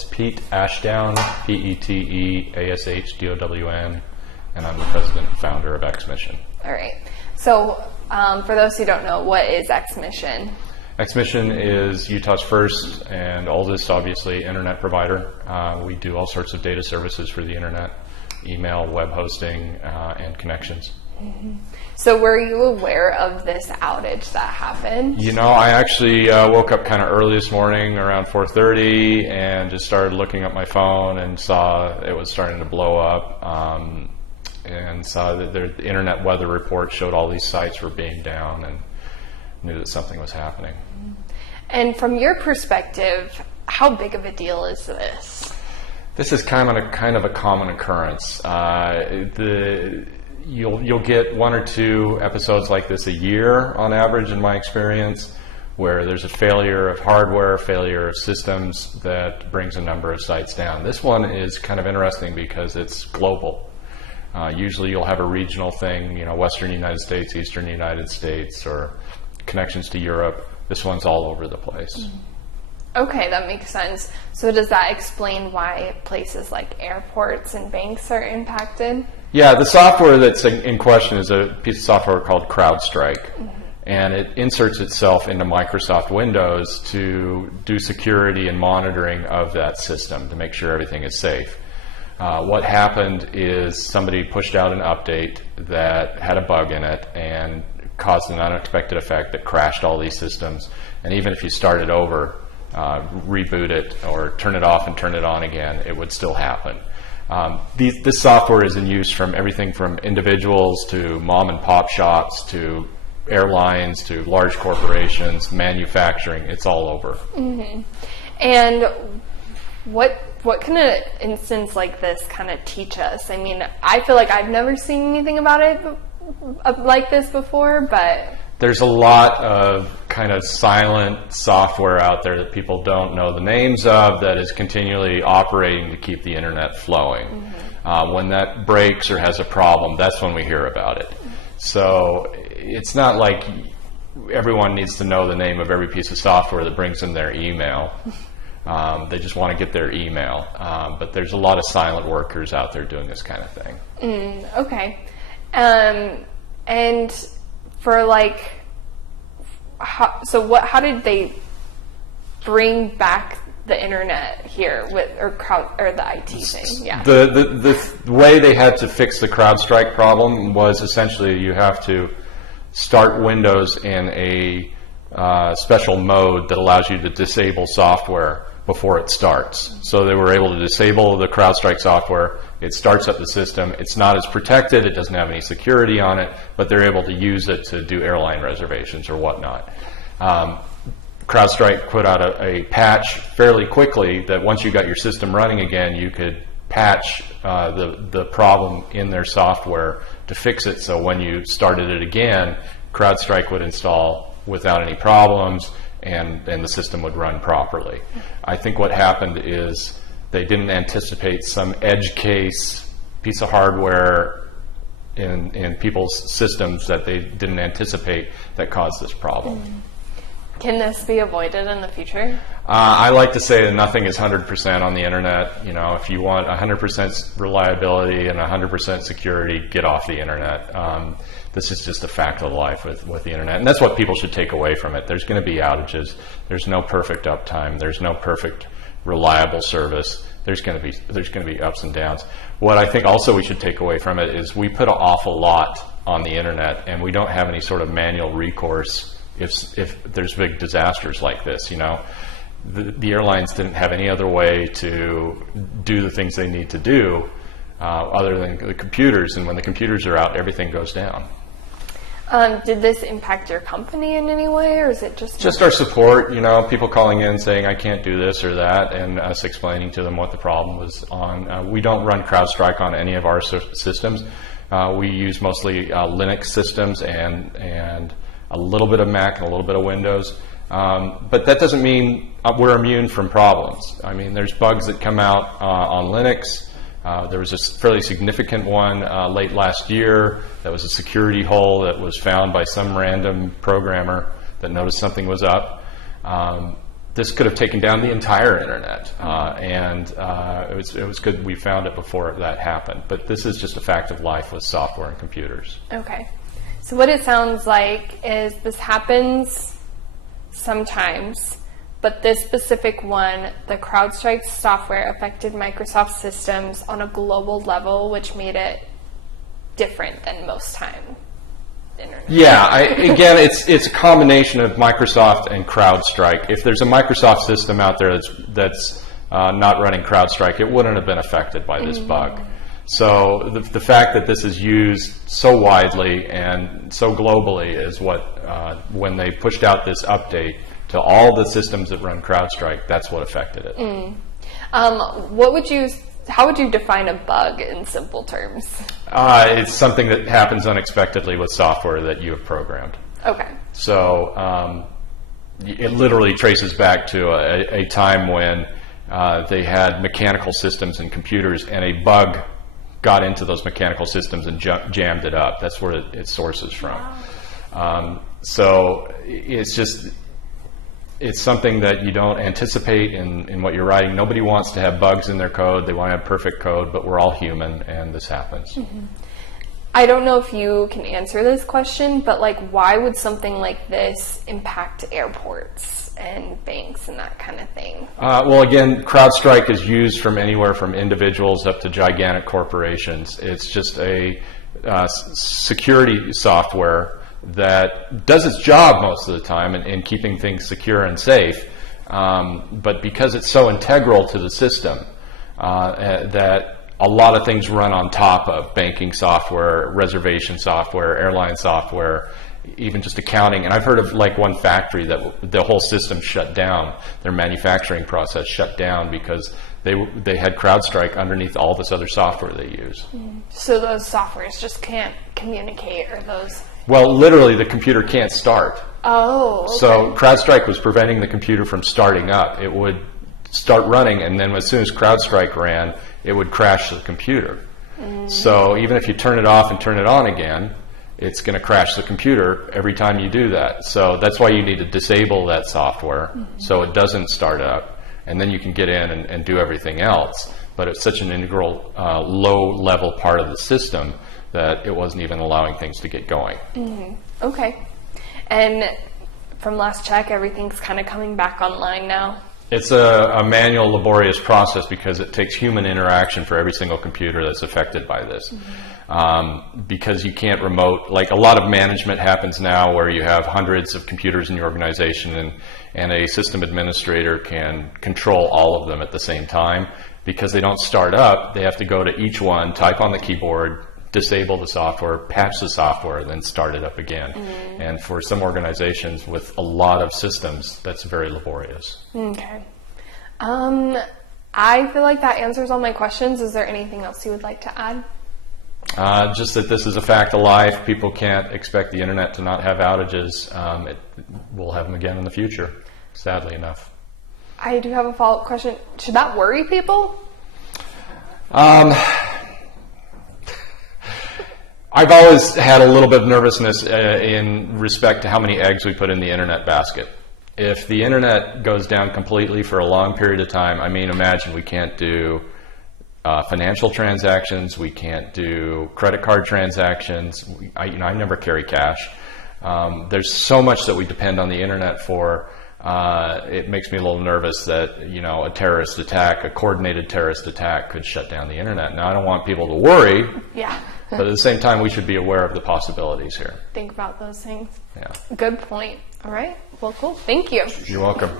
It's Pete Ashdown, Peteashdown, and I'm the president and founder of XMission. All right. So for those who don't know, what is XMission? XMission is Utah's first and oldest, obviously, internet provider. We do all sorts of data services for the internet, email, web hosting, and connections. Mm-hmm. So were you aware of this outage that happened? You know, I actually woke up kind of early this morning around 4:30 and just started looking at my phone and saw it was starting to blow up, and saw that the internet weather report showed all these sites were being down, and knew that something was happening. And from your perspective, how big of a deal is this? This is kind of a common occurrence. You'll get one or two episodes like this a year on average, in my experience, where there's a failure of hardware, failure of systems that brings a number of sites down. This one is kind of interesting because it's global. Usually you'll have a regional thing, you know, Western United States, Eastern United States, or connections to Europe. This one's all over the place. Okay, that makes sense. So does that explain why places like airports and banks are impacted? Yeah, the software that's in question is a piece of software called CrowdStrike, and it inserts itself into Microsoft Windows to do security and monitoring of that system to make sure everything is safe. What happened is somebody pushed out an update that had a bug in it and caused an unexpected effect that crashed all these systems. And even if you start it over, reboot it or turn it off and turn it on again, it would still happen. This software is in use from everything from individuals to mom and pop shops to airlines to large corporations, manufacturing. It's all over. Mm-hmm. And what can an instance like this kind of teach us? I mean, I feel like I've never seen anything about it like this before, but there's a lot of kind of silent software out there that people don't know the names of that is continually operating to keep the internet flowing. Mm-hmm. When that breaks or has a problem, that's when we hear about it. So it's not like everyone needs to know the name of every piece of software that brings in their email. They just want to get their email. But there's a lot of silent workers out there doing this kind of thing. Okay. And for like, how did they bring back the internet here with or the IT thing? Yeah. The way they had to fix the CrowdStrike problem was essentially you have to start Windows in a special mode that allows you to disable software before it starts. So they were able to disable the CrowdStrike software. It starts up the system. It's not as protected. It doesn't have any security on it, but they're able to use it to do airline reservations or whatnot. CrowdStrike put out a patch fairly quickly that once you got your system running again, you could patch the problem in their software to fix it. So when you started it again, CrowdStrike would install without any problems, and the system would run properly. I think what happened is they didn't anticipate some edge case piece of hardware in people's systems that they didn't anticipate that caused this problem. Can this be avoided in the future? I like to say that nothing is 100% on the internet. You know, if you want 100% reliability and 100% security, get off the internet. This is just a fact of life with the internet, and that's what people should take away from it. There's going to be outages. There's no perfect uptime. There's no perfect reliable service. There's going to be ups and downs. What I think also we should take away from it is we put an awful lot on the internet, and we don't have any sort of manual recourse if there's big disasters like this. You know, the airlines didn't have any other way to do the things they need to do other than the computers, and when the computers are out, everything goes down. Did this impact your company in any way, or is it just our support? You know, people calling in saying I can't do this or that, and us explaining to them what the problem was on. We don't run CrowdStrike on any of our systems. We use mostly Linux systems and a little bit of Mac and a little bit of Windows. But that doesn't mean we're immune from problems. I mean, there's bugs that come out on Linux. There was a fairly significant one late last year that was a security hole that was found by some random programmer that noticed something was up. this could have taken down the entire internet, and it was good we found it before that happened. But this is just a fact of life with software and computers. Okay. So what it sounds like is this happens sometimes, but this specific one, the CrowdStrike software affected Microsoft systems on a global level, which made it different than most time. Internet. Yeah, again, it's a combination of Microsoft and CrowdStrike. If there's a Microsoft system out there that's not running CrowdStrike, it wouldn't have been affected by this bug. So the fact that this is used so widely and so globally is what, when they pushed out this update to all the systems that run CrowdStrike, that's what affected it. How would you define a bug in simple terms? It's something that happens unexpectedly with software that you have programmed. Okay. So it literally traces back to a time when they had mechanical systems and computers, and a bug got into those mechanical systems and jammed it up. That's where it sources from. Wow. So it's something that you don't anticipate in what you're writing. Nobody wants to have bugs in their code. They want to have perfect code, but we're all human, and this happens. Mm-hmm. I don't know if you can answer this question, but why would something like this impact airports and banks and that kind of thing? Well, again, CrowdStrike is used from anywhere from individuals up to gigantic corporations. It's just a security software that does its job most of the time in keeping things secure and safe, but because it's so integral to the system that a lot of things run on top of banking software, reservation software, airline software, even just accounting. And I've heard of one factory that the whole system shut down, their manufacturing process shut down because they had CrowdStrike underneath all this other software they use. So those softwares just can't communicate, or those... Well, literally, the computer can't start. Oh, okay. So CrowdStrike was preventing the computer from starting up. It would start running, and then as soon as CrowdStrike ran, it would crash the computer. So even if you turn it off and turn it on again, it's going to crash the computer every time you do that. So that's why you need to disable that software so it doesn't start up, and then you can get in and do everything else. But it's such an integral, low-level part of the system that it wasn't even allowing things to get going. Okay. And from last check, everything's kind of coming back online now? It's a manual, laborious process because it takes human interaction for every single computer that's affected by this. Because you can't remote, a lot of management happens now where you have hundreds of computers in your organization, and a system administrator can control all of them at the same time. Because they don't start up, they have to go to each one, type on the keyboard, disable the software, patch the software, then start it up again. And for some organizations with a lot of systems, that's very laborious. Okay. I feel like that answers all my questions. Is there anything else you would like to add? Just that this is a fact of life. People can't expect the internet to not have outages. We'll have them again in the future, sadly enough. I do have a follow-up question. Should that worry people? I've always had a little bit of nervousness in respect to how many eggs we put in the internet basket. If the internet goes down completely for a long period of time, imagine we can't do financial transactions, we can't do credit card transactions. I never carry cash. There's so much that we depend on the internet for. It makes me a little nervous that a terrorist attack, a coordinated terrorist attack, could shut down the internet. Now, I don't want people to worry. Yeah. But at the same time, we should be aware of the possibilities here. Think about those things. Yeah. Good point. All right. Well, cool. Thank you. You're welcome.